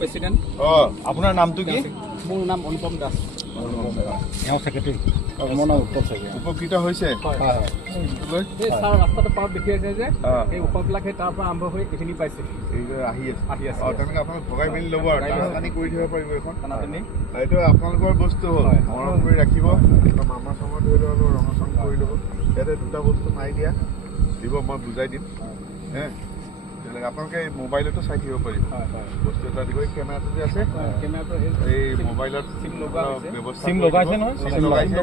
President. আপোনাৰ নামটো কি? মোৰ নাম অনুপম দাস। উপকৃত হৈছে ছাৰ ৰাস্তাটো পাৰত দেখি আছে যে এই ওখবিলাক সেই তাৰ পৰা আৰম্ভ হৈ এইখিনি পাইছে আহি আছে তেনেকৈ আপোনালোক ভগাই মেলি ল'ব আৰু টানাটানি কৰি দিব পাৰিব এখন টানাটানি। এইটো আপোনালোকৰ বস্তু হ'ল মৰম কৰি ৰাখিব। মামা চামা ধৰি লওক ৰঙা চং কৰি ল'ব। ইয়াতে দুটা বস্তু মাৰি দিয়া দিব, মই বুজাই দিম হে। আপোনালোকে মোবাইলতো চাই থাকিব পাৰিব বস্তু এটা দিব। এই কেমেৰাটো যে আছে এই মোবাইলত চিম লগাইছে নহয়, চিম লগাইছে।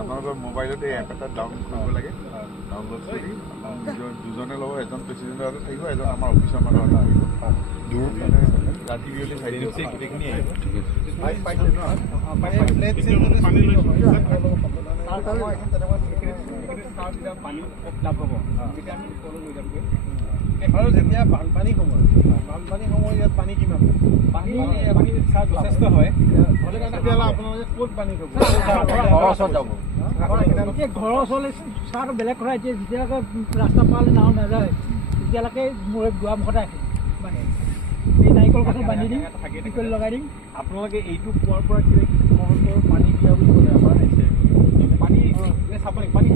আপোনালোকৰ মোবাইলত এই এপ এটা ডাউনলোড কৰিব লাগে। ডাউনলোড কৰি দুজনে ল'ব, এজন প্ৰেচিডেণ্টৰ হাতত থাকিব, এজন আমাৰ অফিচৰ মানুহ হাতত থাকিব। ৰাতি বিয়লি চাই দিম গোটেইখিনি আহিব। আৰু যেতিয়া বানপানী সময় ইয়াত পানী কিমান? পানী যথেষ্ট হয়। তেতিয়াহ'লে আপোনালোকে ক'ত পানী খাব? ঘৰৰ ওচৰত যাব। ঘৰৰ ওচৰলৈ চাহটো বেলেগ কথা। এতিয়া যেতিয়ালৈকে ৰাস্তা পালে নাও নাযায় তেতিয়ালৈকে মোৰ গোৱা মুখতে আহে মানে এই নাৰিকল গছত বান্ধি দিম, টিকলি লগাই দিম। আপোনালোকে এইটো পোৱাৰ পৰা কি পানী দিয়া বুলি ক'লে আমাৰ পানী চাব লাগিব। পানী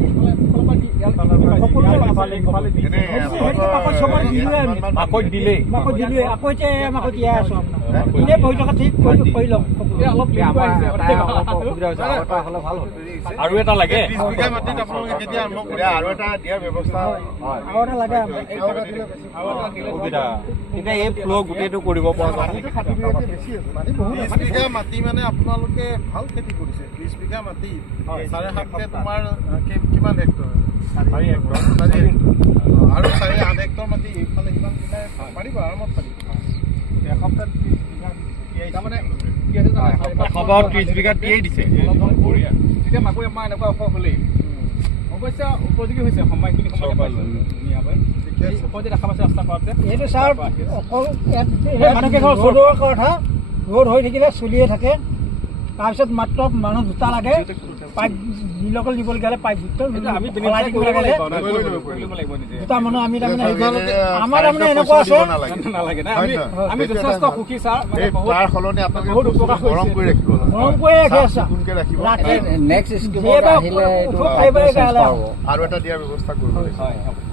মাকৈ দিলেই আকৌ এতিয়া মাকৈ তিয়াই আছো আপোনাৰ এনেই বহি থকা ঠিক কৰি লওক। অলপ আৰু এটা লাগে মাটিত আপোনালোকে কেতিয়া আৰম্ভ কৰে? আৰু এটা দিয়াৰ ব্যৱস্থা আৰু এটা লাগে সুবিধা। এতিয়া এই ফ্ল' গোটেইটো কৰিব পৰা যায়। 20 বিঘা মাটি মানে আপোনালোকে ভাল খেতি কৰিছে। 20 বিঘা মাটি 7.5 তোমাৰ কিমান হেক্টৰ? 4 হেক্টৰ। আৰু 4-8 হেক্টৰ মাটি এইফালে ইমান মিলাই পাৰিব, আৰামত পাৰিব। এসপ্তাহ 30 বিঘা তাৰমানে কি আছে জানা, 30 বিঘা দিয়েই দিছে। তেতিয়া মাকৈ আমাৰ এনেকুৱা ওখ হ'লেই অৱশ্যে উপযোগী হৈছে। সময়খিনি ধুনীয়াকৈ উপযোগী দেখা পাইছে ৰাস্তা পাৰত যে এইটো ছাৰ অকল মানুহকেইঘৰ চলোৱাৰ কথা। ৰ'দ হৈ থাকিলে চলিয়ে থাকে। তাৰপিছত মাত্ৰ মানুহ দুটা লাগে, পাইপ নীলকল দিবলগীয়া হ'লে পাইপ দুটা আমি দুটা মানুহ আমি তাৰমানে আমাৰ তাৰমানে এনেকুৱা আছে নালাগে না। আমি যথেষ্ট সুখী ছাৰ। তাৰ সলনি আপোনালোকে বহুত উপকাৰ গৰম কৰি ৰাখিব মৰম কৰি ৰাখি আছা ৰাখিব। ৰাতি আৰু এটা দিয়াৰ ব্যৱস্থা কৰিব লাগিব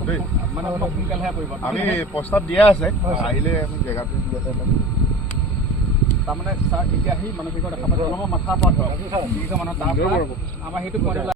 দেই। মানে অলপ সোনকালেহে কৰিব। আমি প্ৰস্তাৱ দিয়া আছে, আহিলে আমি জেগাটো তাৰমানে ছাৰ এতিয়া সেই মানসিক দেখা পাইছে অলপ মাথাৰ পৰা মানুহ তাৰ পৰা আমাৰ সেইটো